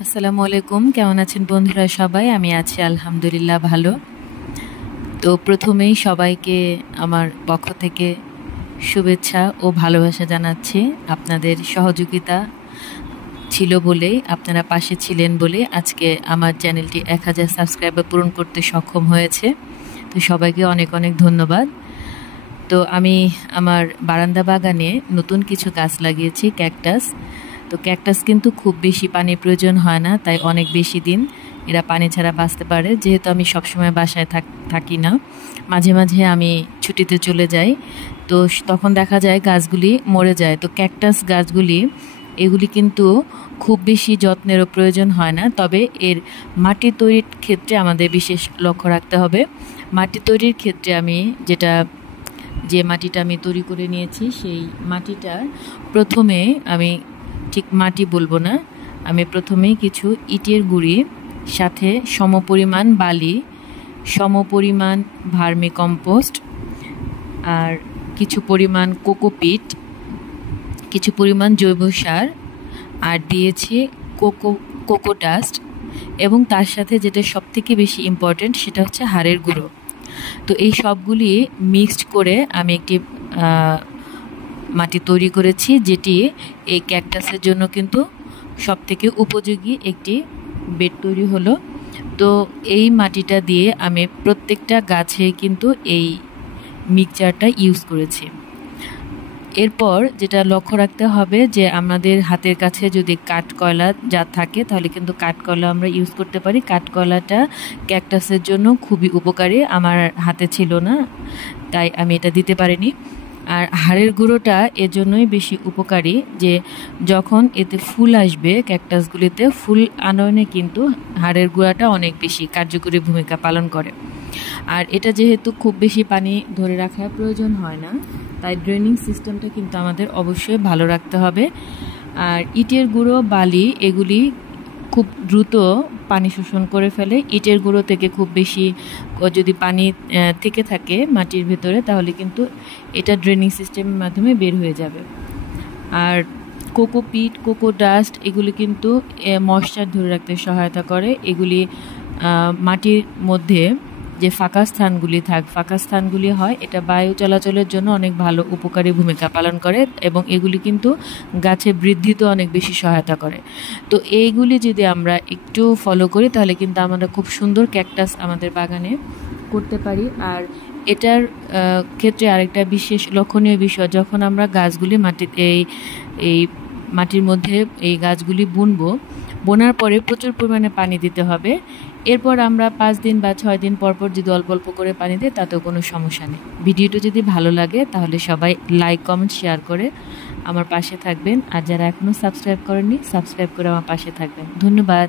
আসসালামু আলাইকুম। কেমন আছেন বন্ধুরা সবাই? আমি আছি আলহামদুলিল্লাহ ভালো। তো প্রথমেই সবাইকে আমার পক্ষ থেকে শুভেচ্ছা ও ভালোবাসা জানাচ্ছি। আপনাদের সহযোগিতা ছিল বলেই, আপনারা পাশে ছিলেন বলে আজকে আমার চ্যানেলটি 1000 সাবস্ক্রাইবার পূরণ করতে সক্ষম হয়েছে। তো সবাইকে অনেক অনেক ধন্যবাদ। তো আমি আমার বারান্দা বাগানে নতুন কিছু গাছ লাগিয়েছি, ক্যাকটাস। তো ক্যাকটাস কিন্তু খুব বেশি পানির প্রয়োজন হয় না, তাই অনেক বেশি দিন এরা পানি ছাড়া বাঁচতে পারে। যেহেতু আমি সবসময় বাসায় থাকি না, মাঝে মাঝে আমি ছুটিতে চলে যাই, তো তখন দেখা যায় গাছগুলি মরে যায়। তো ক্যাকটাস গাছগুলি এগুলি কিন্তু খুব বেশি যত্নেরও প্রয়োজন হয় না, তবে এর মাটি তৈরির ক্ষেত্রে আমাদের বিশেষ লক্ষ্য রাখতে হবে। মাটি তৈরির ক্ষেত্রে আমি যে মাটিটা আমি তৈরি করে নিয়েছি, সেই মাটিটার প্রথমে আমি ঠিক মাটি বলবো না, আমি প্রথমেই কিছু ইটের গুঁড়ি, সাথে সমপরিমাণ বালি, সমপরিমাণ ভার্মি কম্পোস্ট, আর কিছু পরিমাণ কোকোপিট, কিছু পরিমাণ জৈব সার, আর দিয়েছি কোকো ডাস্ট, এবং তার সাথে যেটা সবথেকে বেশি ইম্পর্ট্যান্ট সেটা হচ্ছে হাড়ের গুঁড়ো। তো এই সবগুলি মিক্সড করে আমি একটি মাটি তৈরি করেছি, যেটি এই ক্যাকটাসের জন্য কিন্তু সবথেকে উপযোগী একটি বেড তৈরি হলো। তো এই মাটিটা দিয়ে আমি প্রত্যেকটা গাছে কিন্তু এই মিক্সচারটা ইউজ করেছি। এরপর যেটা লক্ষ্য রাখতে হবে যে আমাদের হাতের কাছে যদি কাঠকয়লা যা থাকে, তাহলে কিন্তু কাঠকয়লা আমরা ইউজ করতে পারি। কাঠকয়লাটা ক্যাকটাসের জন্য খুবই উপকারী, আমার হাতে ছিল না, তাই আমি এটা দিতে পারিনি। আর হাড়ের গুঁড়োটা এজন্যই বেশি উপকারী যে যখন এতে ফুল আসবে, ক্যাকটাসগুলিতে ফুল আনয়নে কিন্তু হাড়ের গুঁড়াটা অনেক বেশি কার্যকরী ভূমিকা পালন করে। আর এটা যেহেতু খুব বেশি পানি ধরে রাখার প্রয়োজন হয় না, তাই ড্রেনিং সিস্টেমটা কিন্তু আমাদের অবশ্যই ভালো রাখতে হবে। আর ইটের গুঁড়ো, বালি এগুলি খুব দ্রুত পানি শোষণ করে ফেলে। ইটের গুঁড়ো থেকে খুব বেশি যদি পানি থেকে থাকে মাটির ভেতরে, তাহলে কিন্তু এটা ড্রেনিং সিস্টেমের মাধ্যমে বের হয়ে যাবে। আর কোকোপিট, কোকো ডাস্ট এগুলি কিন্তু ময়েশ্চার ধরে রাখতে সহায়তা করে। এগুলি মাটির মধ্যে যে ফাঁকা স্থানগুলি হয়, এটা বায়ু চলাচলের জন্য অনেক ভালো উপকারী ভূমিকা পালন করে, এবং এগুলি কিন্তু গাছের বৃদ্ধিতে অনেক বেশি সহায়তা করে। তো এইগুলি যদি আমরা একটু ফলো করি, তাহলে কিন্তু আমরা খুব সুন্দর ক্যাকটাস আমাদের বাগানে করতে পারি। আর এটার ক্ষেত্রে আরেকটা বিশেষ লক্ষণীয় বিষয়, যখন আমরা গাছগুলি এই মাটির মধ্যে এই গাছগুলি বোনার পরে প্রচুর পরিমাণে পানি দিতে হবে। এরপর আমরা 5 দিন বা 6 দিন পর যদি অল্প অল্প করে পানি দিই, তাতেও কোনো সমস্যা নেই। ভিডিওটা যদি ভালো লাগে তাহলে সবাই লাইক, কমেন্ট, শেয়ার করে আমার পাশে থাকবেন। আর যারা এখনও সাবস্ক্রাইব করেননি, সাবস্ক্রাইব করে আমার পাশে থাকবেন। ধন্যবাদ।